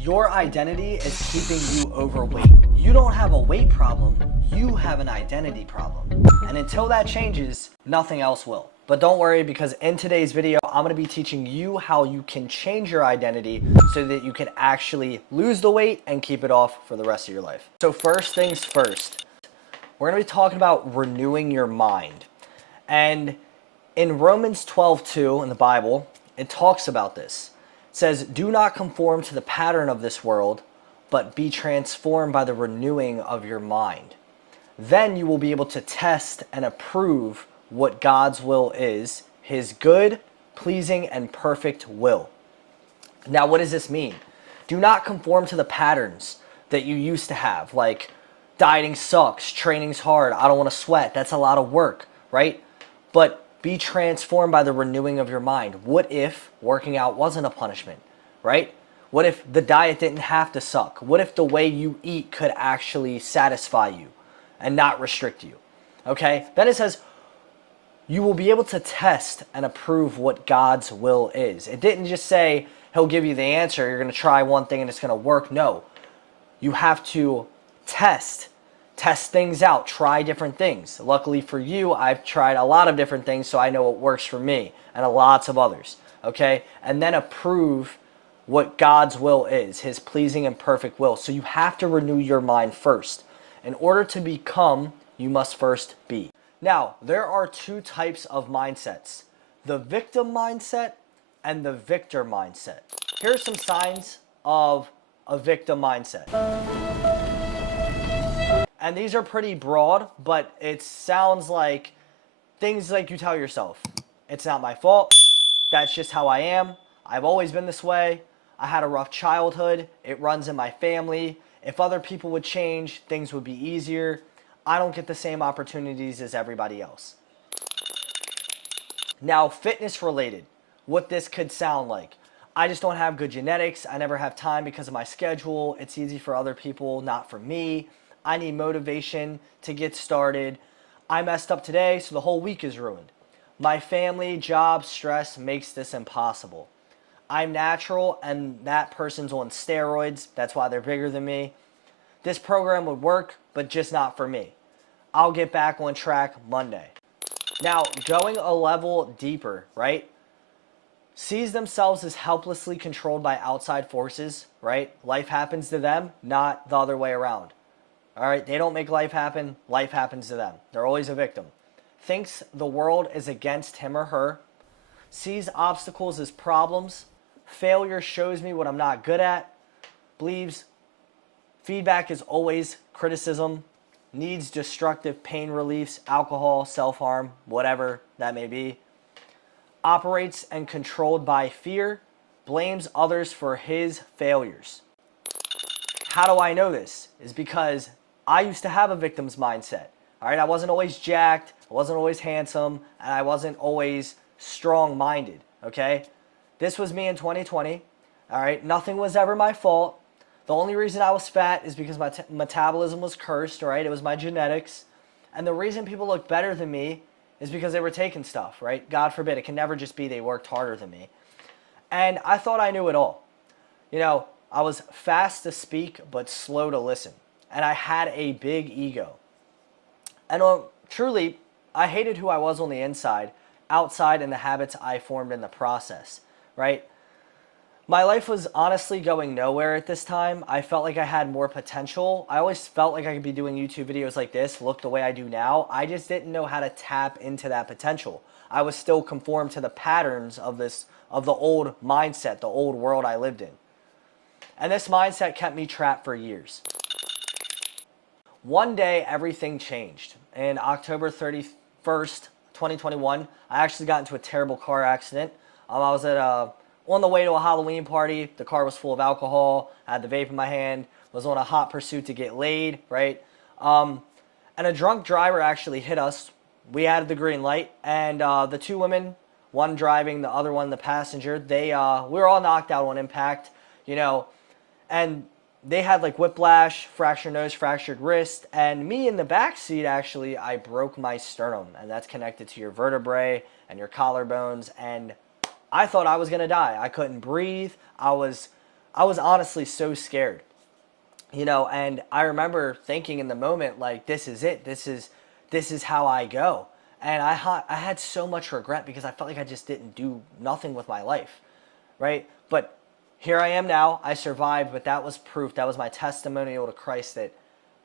Your identity is keeping you overweight. You don't have a weight problem, you have an identity problem. And until that changes, nothing else will. But don't worry, because in today's video, I'm gonna be teaching you how you can change your identity so that you can actually lose the weight and keep it off for the rest of your life. So first things first, we're gonna be talking about renewing your mind. And in Romans 12:2 in the Bible, it talks about this. It says, "Do not conform to the pattern of this world, but be transformed by the renewing of your mind. Then you will be able to test and approve what God's will is, his good, pleasing, and perfect will." Now, what does this mean? Do not conform to the patterns that you used to have, like dieting sucks, training's hard, I don't want to sweat, that's a lot of work, right? But be transformed by the renewing of your mind. What if working out wasn't a punishment, right? What if the diet didn't have to suck? What if the way you eat could actually satisfy you and not restrict you? Okay? Then it says, you will be able to test and approve what God's will is. It didn't just say he'll give you the answer, you're going to try one thing and it's going to work. No. You have to test things out, try different things. Luckily for you, I've tried a lot of different things, so I know what works for me and lots of others, okay? And then approve what God's will is, his pleasing and perfect will. So you have to renew your mind first. In order to become, you must first be. Now, there are two types of mindsets: the victim mindset and the victor mindset. Here are some signs of a victim mindset. And these are pretty broad, but it sounds like things like you tell yourself. It's not my fault. That's just how I am. I've always been this way. I had a rough childhood. It runs in my family. If other people would change, things would be easier. I don't get the same opportunities as everybody else. Now, fitness related, what this could sound like. I just don't have good genetics. I never have time because of my schedule. It's easy for other people, not for me. I need motivation to get started. I messed up today, so the whole week is ruined. My family, job, stress makes this impossible. I'm natural and that person's on steroids. That's why they're bigger than me. This program would work, but just not for me. I'll get back on track Monday. Now, going a level deeper, right? Sees themselves as helplessly controlled by outside forces, right? Life happens to them, not the other way around. All right, they don't make life happens to them. They're always a victim. Thinks the world is against him or her. Sees obstacles as problems. Failure shows me what I'm not good at. Believes feedback is always criticism. Needs destructive pain reliefs, alcohol, self-harm, whatever that may be. Operates and controlled by fear. Blames others for his failures. How do I know this? Is because I used to have a victim's mindset. All right, I wasn't always jacked, I wasn't always handsome, and I wasn't always strong-minded, okay? This was me in 2020, all right? Nothing was ever my fault. The only reason I was fat is because my metabolism was cursed, right? It was my genetics. And the reason people look better than me is because they were taking stuff, right? God forbid, it can never just be they worked harder than me. And I thought I knew it all. You know, I was fast to speak, but slow to listen. And I had a big ego. And truly, I hated who I was on the inside, outside, and the habits I formed in the process, right? My life was honestly going nowhere at this time. I felt like I had more potential. I always felt like I could be doing YouTube videos like this, look the way I do now. I just didn't know how to tap into that potential. I was still conformed to the patterns of the old mindset, the old world I lived in. And this mindset kept me trapped for years. One day, everything changed. In October 31st, 2021, I actually got into a terrible car accident. I was on the way to a Halloween party. The car was full of alcohol. I had the vape in my hand. Was on a hot pursuit to get laid, right? And a drunk driver actually hit us. We had the green light. And the two women, one driving, the other one the passenger, we were all knocked out on impact, you know. And they had like whiplash, fractured nose, fractured wrist, and me in the back seat, actually, I broke my sternum, and that's connected to your vertebrae and your collarbones, and I thought I was going to die. I couldn't breathe. I was I was honestly so scared, and I remember thinking in the moment, like, this is it. This is how I go. And I had so much regret because I felt like I just didn't do nothing with my life, right? But here I am now. I survived, but that was proof. That was my testimonial to Christ that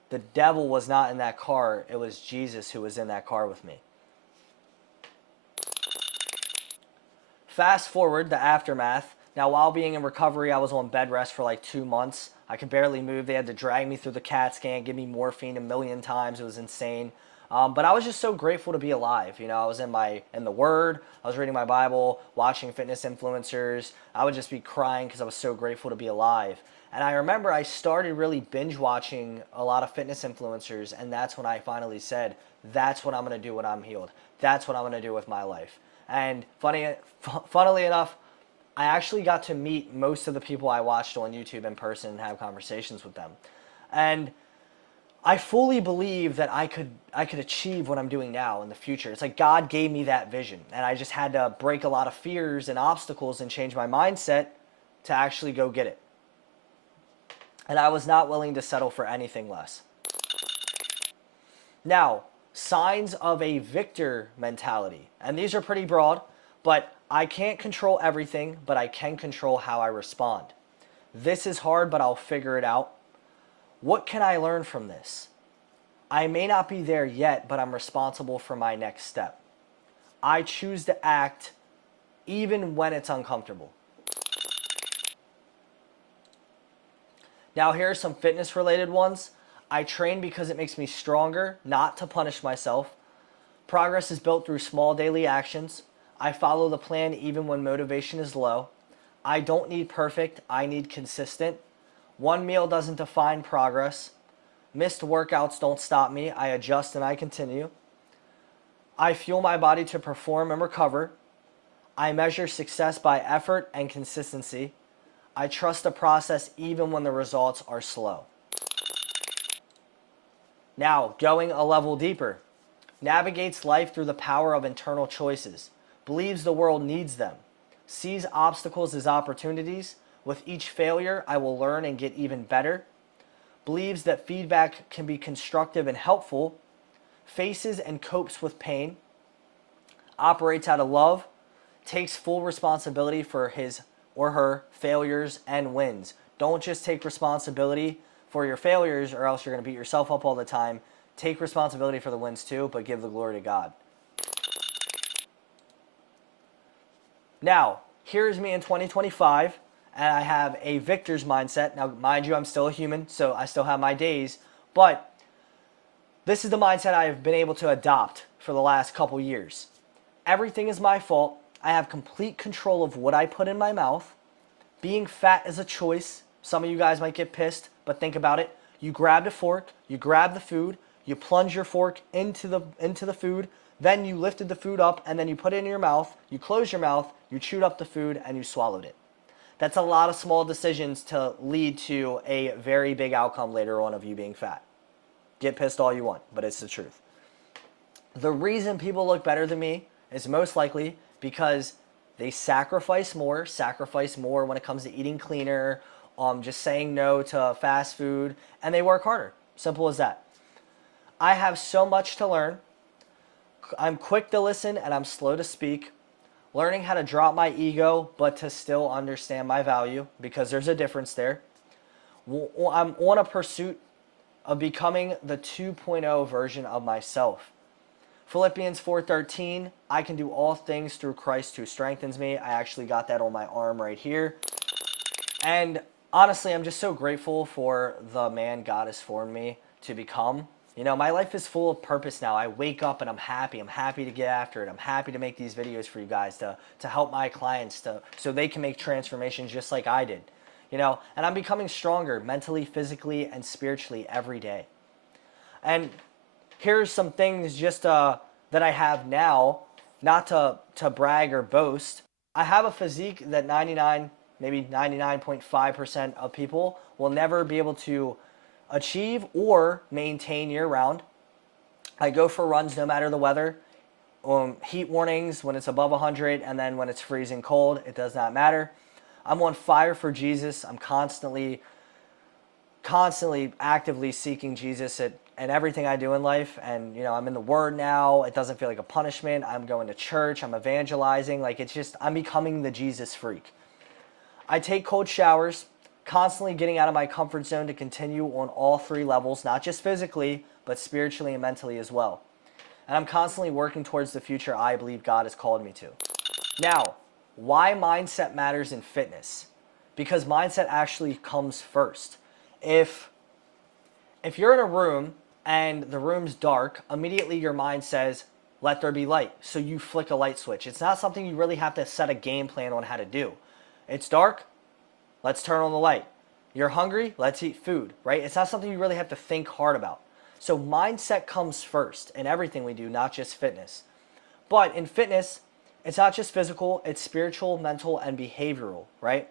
the devil was not in that car. It was Jesus who was in that car with me. Fast forward the aftermath. Now, while being in recovery, I was on bed rest for like 2 months. I could barely move. They had to drag me through the CAT scan, give me morphine a million times. It was insane. But I was just so grateful to be alive. I was in the Word. I was reading my Bible, watching fitness influencers. I would just be crying because I was so grateful to be alive. And I remember I started really binge watching a lot of fitness influencers, and that's when I finally said, "That's what I'm going to do when I'm healed. That's what I'm going to do with my life." And funnily enough, I actually got to meet most of the people I watched on YouTube in person and have conversations with them. And I fully believe that I could achieve what I'm doing now in the future. It's like God gave me that vision, and I just had to break a lot of fears and obstacles and change my mindset to actually go get it. And I was not willing to settle for anything less. Now, signs of a victor mentality. And these are pretty broad, but I can't control everything, but I can control how I respond. This is hard, but I'll figure it out. What can I learn from this? I may not be there yet, but I'm responsible for my next step. I choose to act even when it's uncomfortable. Now, here are some fitness related ones. I train because it makes me stronger, not to punish myself. Progress is built through small daily actions. I follow the plan even when motivation is low. I don't need perfect, I need consistent. One meal doesn't define progress. Missed workouts don't stop me. I adjust and I continue. I fuel my body to perform and recover. I measure success by effort and consistency. I trust the process even when the results are slow. Now, going a level deeper. Navigates life through the power of internal choices. Believes the world needs them. Sees obstacles as opportunities. With each failure, I will learn and get even better. Believes that feedback can be constructive and helpful. Faces and copes with pain. Operates out of love. Takes full responsibility for his or her failures and wins. Don't just take responsibility for your failures or else you're going to beat yourself up all the time. Take responsibility for the wins too, but give the glory to God. Now, here's me in 2025, and I have a victor's mindset. Now, mind you, I'm still a human, so I still have my days, but this is the mindset I have been able to adopt for the last couple years. Everything is my fault. I have complete control of what I put in my mouth. Being fat is a choice. Some of you guys might get pissed, but think about it. You grabbed a fork, you grabbed the food, you plunge your fork into the food, then you lifted the food up, and then you put it in your mouth, you closed your mouth, you chewed up the food, and you swallowed it. That's a lot of small decisions to lead to a very big outcome later on of you being fat. Get pissed all you want, but it's the truth. The reason people look better than me is most likely because they sacrifice more when it comes to eating cleaner, just saying no to fast food, and they work harder. Simple as that. I have so much to learn. I'm quick to listen and I'm slow to speak. Learning how to drop my ego, but to still understand my value, because there's a difference there. I'm on a pursuit of becoming the 2.0 version of myself. Philippians 4:13, I can do all things through Christ who strengthens me. I actually got that on my arm right here. And honestly, I'm just so grateful for the man God has formed me to become. My life is full of purpose now. I wake up and I'm happy. I'm happy to get after it. I'm happy to make these videos for you guys, to help my clients so they can make transformations just like I did. And I'm becoming stronger mentally, physically, and spiritually every day. And here's some things just that I have now, not to brag or boast. I have a physique that 99.5% of people will never be able to achieve or maintain year round. I go for runs no matter the weather. Heat warnings when it's above 100, and then when it's freezing cold, it does not matter. I'm on fire for Jesus. I'm constantly actively seeking Jesus at everything I do in life. And, I'm in the Word now. It doesn't feel like a punishment. I'm going to church. I'm evangelizing. Like, it's just, I'm becoming the Jesus freak. I take cold showers, constantly getting out of my comfort zone to continue on all three levels, not just physically, but spiritually and mentally as well. And I'm constantly working towards the future I believe God has called me to. Now, why mindset matters in fitness? Because mindset actually comes first. If you're in a room and the room's dark, immediately your mind says, let there be light. So you flick a light switch. It's not something you really have to set a game plan on how to do. It's dark, let's turn on the light. You're hungry, let's eat food, right? It's not something you really have to think hard about. So mindset comes first in everything we do, not just fitness. But in fitness, it's not just physical, it's spiritual, mental, and behavioral, right?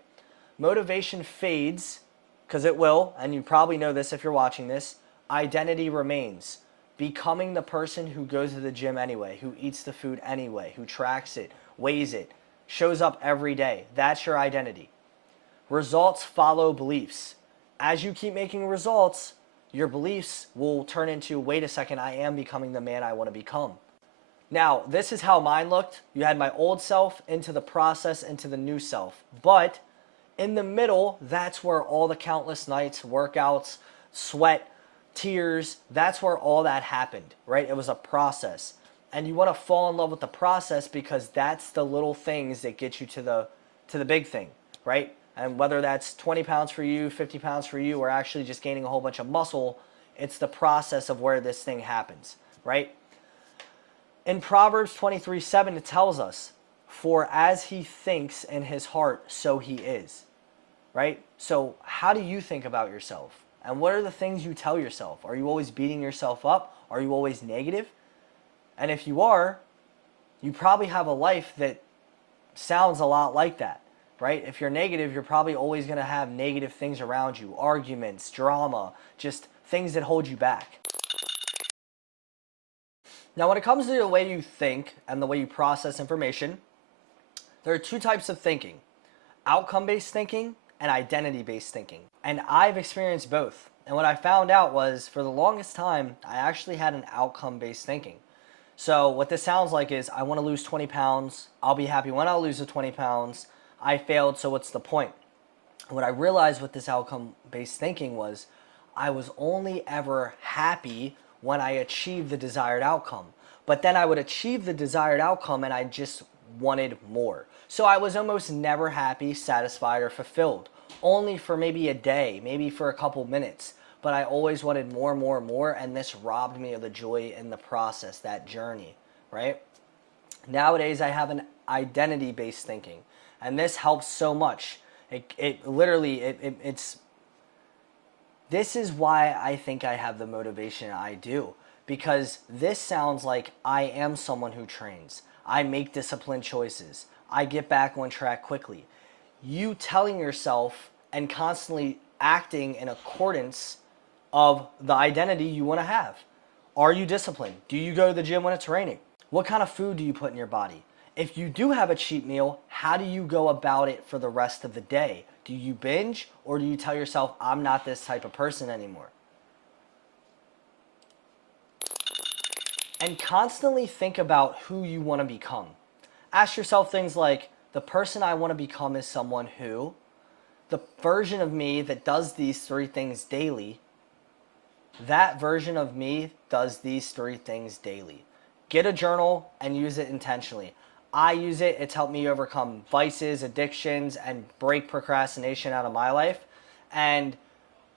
Motivation fades, because it will, and you probably know this if you're watching this. Identity remains. Becoming the person who goes to the gym anyway, who eats the food anyway, who tracks it, weighs it, shows up every day. That's your identity. Results follow beliefs. As you keep making results, your beliefs will turn into, wait a second, I am becoming the man I want to become. Now, this is how mine looked. You had my old self into the process, into the new self. But in the middle, that's where all the countless nights, workouts, sweat, tears, that's where all that happened, right? It was a process. And you want to fall in love with the process because that's the little things that get you to the big thing, right? And whether that's 20 pounds for you, 50 pounds for you, or actually just gaining a whole bunch of muscle, it's the process of where this thing happens, right? In Proverbs 23:7, it tells us, for as he thinks in his heart, so he is, right? So how do you think about yourself? And what are the things you tell yourself? Are you always beating yourself up? Are you always negative? And if you are, you probably have a life that sounds a lot like that, right? If you're negative, you're probably always going to have negative things around you, arguments, drama, just things that hold you back. Now, when it comes to the way you think and the way you process information, there are two types of thinking: outcome-based thinking and identity-based thinking. And I've experienced both. And what I found out was, for the longest time, I actually had an outcome-based thinking. So what this sounds like is, I want to lose 20 pounds. I'll be happy when I lose the 20 pounds. I failed, so what's the point? What I realized with this outcome-based thinking was, I was only ever happy when I achieved the desired outcome. But then I would achieve the desired outcome and I just wanted more. So I was almost never happy, satisfied, or fulfilled. Only for maybe a day, maybe for a couple minutes. But I always wanted more and more and more, and this robbed me of the joy in the process, that journey, right? Nowadays, I have an identity-based thinking, and this helps so much. This is why I think I have the motivation I do, because this sounds like I am someone who trains. I make disciplined choices. I get back on track quickly. You telling yourself and constantly acting in accordance of the identity you want to have. Are you disciplined? Do you go to the gym when it's raining? What kind of food do you put in your body? If you do have a cheat meal, how do you go about it for the rest of the day? Do you binge, or do you tell yourself, I'm not this type of person anymore? And constantly think about who you want to become. Ask yourself things like, the person I want to become is someone who, the version of me that does these three things daily, that version of me does these three things daily. Get a journal and use it intentionally. I use it. It's helped me overcome vices, addictions, and break procrastination out of my life. And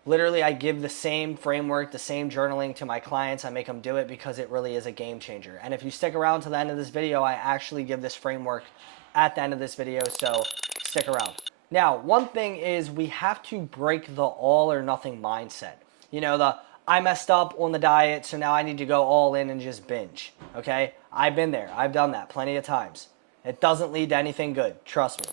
literally, I give the same framework, the same journaling to my clients. I make them do it because it really is a game changer. And if you stick around to the end of this video, I actually give this framework at the end of this video, so stick around. Now, one thing is, we have to break the all or nothing mindset. You know, I messed up on the diet, so now I need to go all in and just binge, okay? I've been there. I've done that plenty of times. It doesn't lead to anything good, trust me.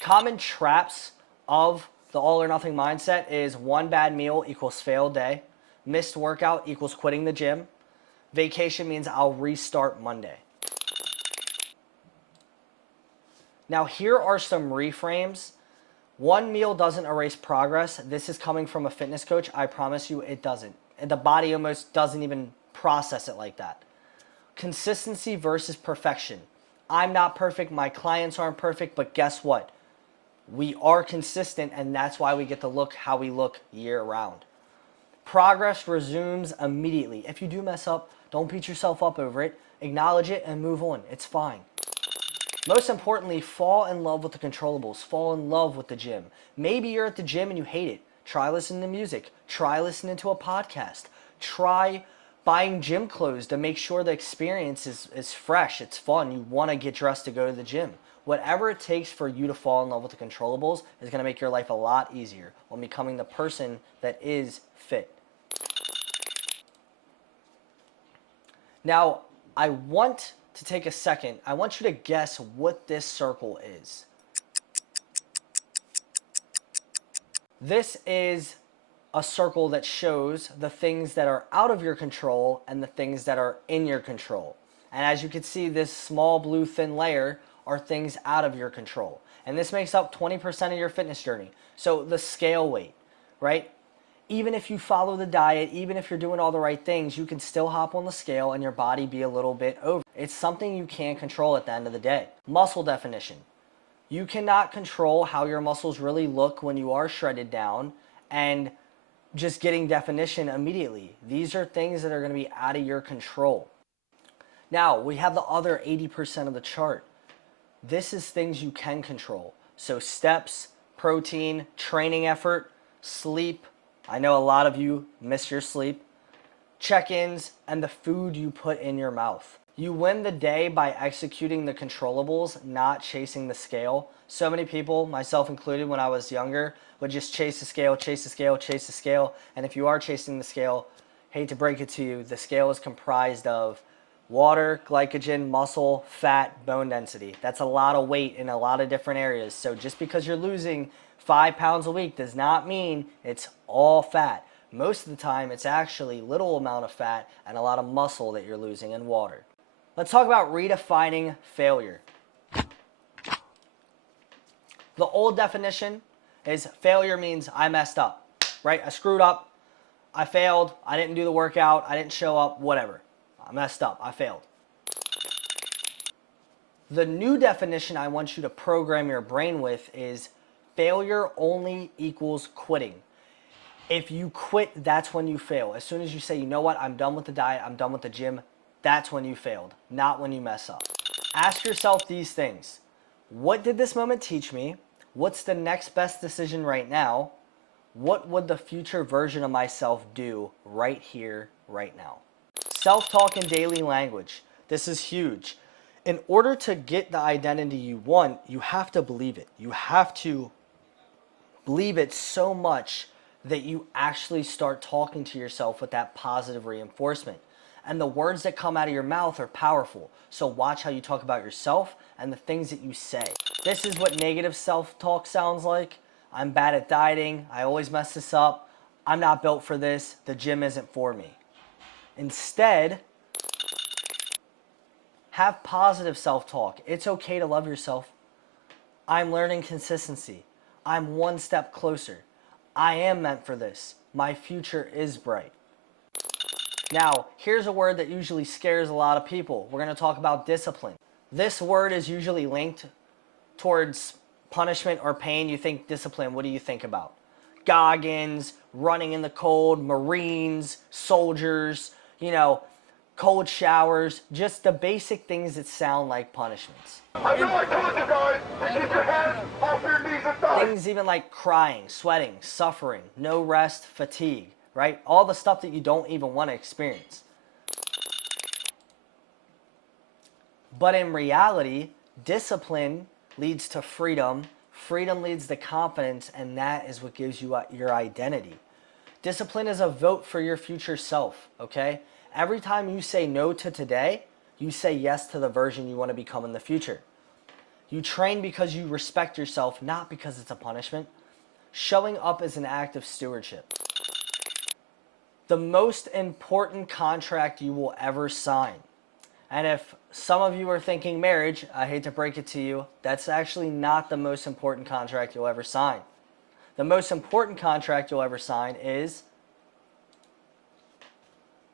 Common traps of the all or nothing mindset is: one bad meal equals failed day. Missed workout equals quitting the gym. Vacation means I'll restart Monday. Now, here are some reframes. One meal doesn't erase progress. This is coming from a fitness coach. I promise you it doesn't. The body almost doesn't even process it like that. Consistency versus perfection. I'm not perfect. My clients aren't perfect. But guess what? We are consistent, and that's why we get to look how we look year round. Progress resumes immediately. If you do mess up, don't beat yourself up over it. Acknowledge it and move on. It's fine. Most importantly, fall in love with the controllables. Fall in love with the gym. Maybe you're at the gym and you hate it. Try listening to music. Try listening to a podcast. Try buying gym clothes to make sure the experience is fresh. It's fun. You want to get dressed to go to the gym. Whatever it takes for you to fall in love with the controllables is going to make your life a lot easier on becoming the person that is fit. Now, I want to take a second. I want you to guess what this circle is. This is a circle that shows the things that are out of your control and the things that are in your control. And as you can see, this small blue thin layer are things out of your control. And this makes up 20% of your fitness journey. So the scale weight, right? Even if you follow the diet, even if you're doing all the right things, you can still hop on the scale and your body be a little bit over. It's something you can't control at the end of the day. Muscle definition. You cannot control how your muscles really look when you are shredded down and just getting definition immediately. These are things that are going to be out of your control. Now, we have the other 80% of the chart. This is things you can control. So steps, protein, training effort, sleep. I know a lot of you miss your sleep. Check-ins, and the food you put in your mouth. You win the day by executing the controllables, not chasing the scale. So many people, myself included when I was younger, would just chase the scale, chase the scale, chase the scale. And if you are chasing the scale, hate to break it to you, the scale is comprised of water, glycogen, muscle, fat, bone density. That's a lot of weight in a lot of different areas. So just because you're losing 5 pounds a week does not mean it's all fat. Most of the time, it's actually little amount of fat and a lot of muscle that you're losing in water. Let's talk about redefining failure. The old definition is failure means I messed up, right? I screwed up, I failed, I didn't do the workout, I didn't show up, whatever. I messed up, I failed. The new definition I want you to program your brain with is failure only equals quitting. If you quit, that's when you fail. As soon as you say, you know what, I'm done with the diet, I'm done with the gym, that's when you failed, not when you mess up. Ask yourself these things. What did this moment teach me? What's the next best decision right now? What would the future version of myself do right here, right now? Self-talk and daily language. This is huge. In order to get the identity you want, you have to believe it. You have to believe it so much that you actually start talking to yourself with that positive reinforcement. And the words that come out of your mouth are powerful. So watch how you talk about yourself and the things that you say. This is what negative self-talk sounds like. I'm bad at dieting. I always mess this up. I'm not built for this. The gym isn't for me. Instead, have positive self-talk. It's okay to love yourself. I'm learning consistency. I'm one step closer. I am meant for this. My future is bright. Now, here's a word that usually scares a lot of people. We're going to talk about discipline. This word is usually linked towards punishment or pain. You think discipline, what do you think about? Goggins, running in the cold, Marines, soldiers, cold showers, just the basic things that sound like punishments. I know I told you guys to keep your hands off your knees and thighs. Things even like crying, sweating, suffering, no rest, fatigue, right? All the stuff that you don't even want to experience. But in reality, discipline leads to freedom. Freedom leads to confidence, and that is what gives you your identity. Discipline is a vote for your future self, okay? Every time you say no to today, you say yes to the version you want to become in the future. You train because you respect yourself, not because it's a punishment. Showing up is an act of stewardship. The most important contract you will ever sign. And if some of you are thinking marriage. I hate to break it to you. That's actually not the most important contract you'll ever sign. The most important contract you'll ever sign is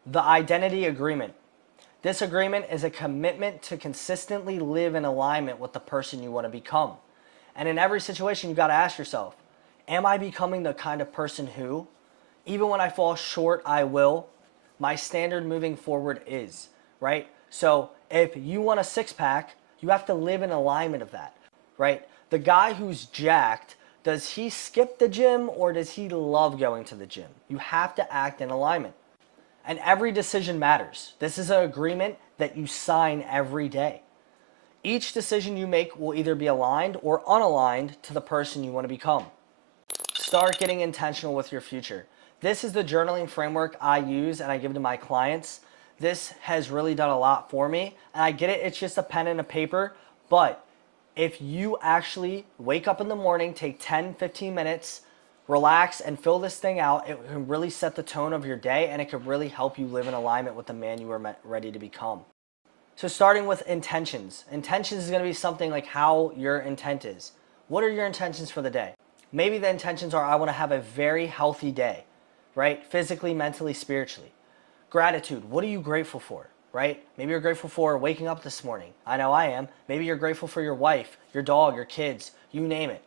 the identity agreement. This agreement is a commitment to consistently live in alignment with the person you want to become. And in every situation, you've got to ask yourself, am I becoming the kind of person who, even when I fall short, I will? My standard moving forward is, right? So if you want a six pack, you have to live in alignment of that, right? The guy who's jacked, does he skip the gym or does he love going to the gym? You have to act in alignment. And every decision matters. This is an agreement that you sign every day. Each decision you make will either be aligned or unaligned to the person you want to become. Start getting intentional with your future. This is the journaling framework I use and I give to my clients. This has really done a lot for me. And I get it, it's just a pen and a paper, but if you actually wake up in the morning, take 10, 15 minutes, relax and fill this thing out, it can really set the tone of your day and it can really help you live in alignment with the man you are ready to become. So starting with intentions. Intentions is going to be something like how your intent is. What are your intentions for the day? Maybe the intentions are I want to have a very healthy day, right? Physically, mentally, spiritually. Gratitude. What are you grateful for? Right? Maybe you're grateful for waking up this morning. I know I am. Maybe you're grateful for your wife, your dog, your kids, you name it.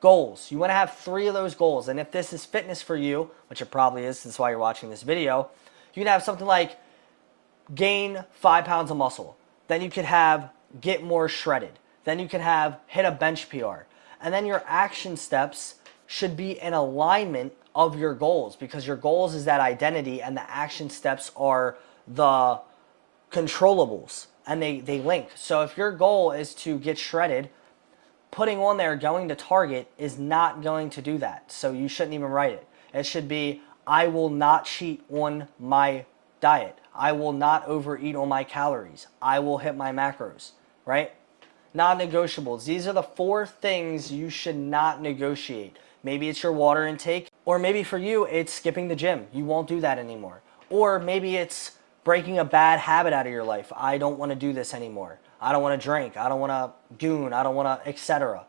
Goals. You want to have 3 of those goals. And if this is fitness for you, which it probably is, that's why you're watching this video, you can have something like gain 5 pounds of muscle. Then you could have get more shredded. Then you can have hit a bench PR. And then your action steps should be in alignment of your goals, because your goals is that identity and the action steps are the controllables and they link. So if your goal is to get shredded, putting on there going to Target is not going to do that. So you shouldn't even write it. It should be, I will not cheat on my diet. I will not overeat on my calories. I will hit my macros, right? Non-negotiables. These are the 4 things you should not negotiate. Maybe it's your water intake, or maybe for you, it's skipping the gym. You won't do that anymore. Or maybe it's breaking a bad habit out of your life. I don't want to do this anymore. I don't want to drink. I don't want to goon. I don't want to, etc.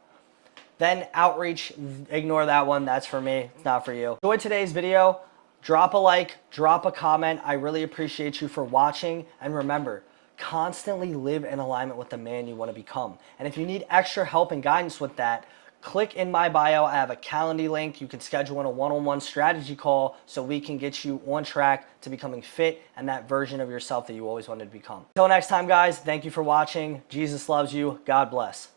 Then outreach, ignore that one. That's for me. It's not for you. Enjoyed today's video. Drop a like, drop a comment. I really appreciate you for watching. And remember, constantly live in alignment with the man you want to become. And if you need extra help and guidance with that, click in my bio. I have a Calendly link. You can schedule in a one-on-one strategy call so we can get you on track to becoming fit and that version of yourself that you always wanted to become. Until next time, guys, thank you for watching. Jesus loves you. God bless.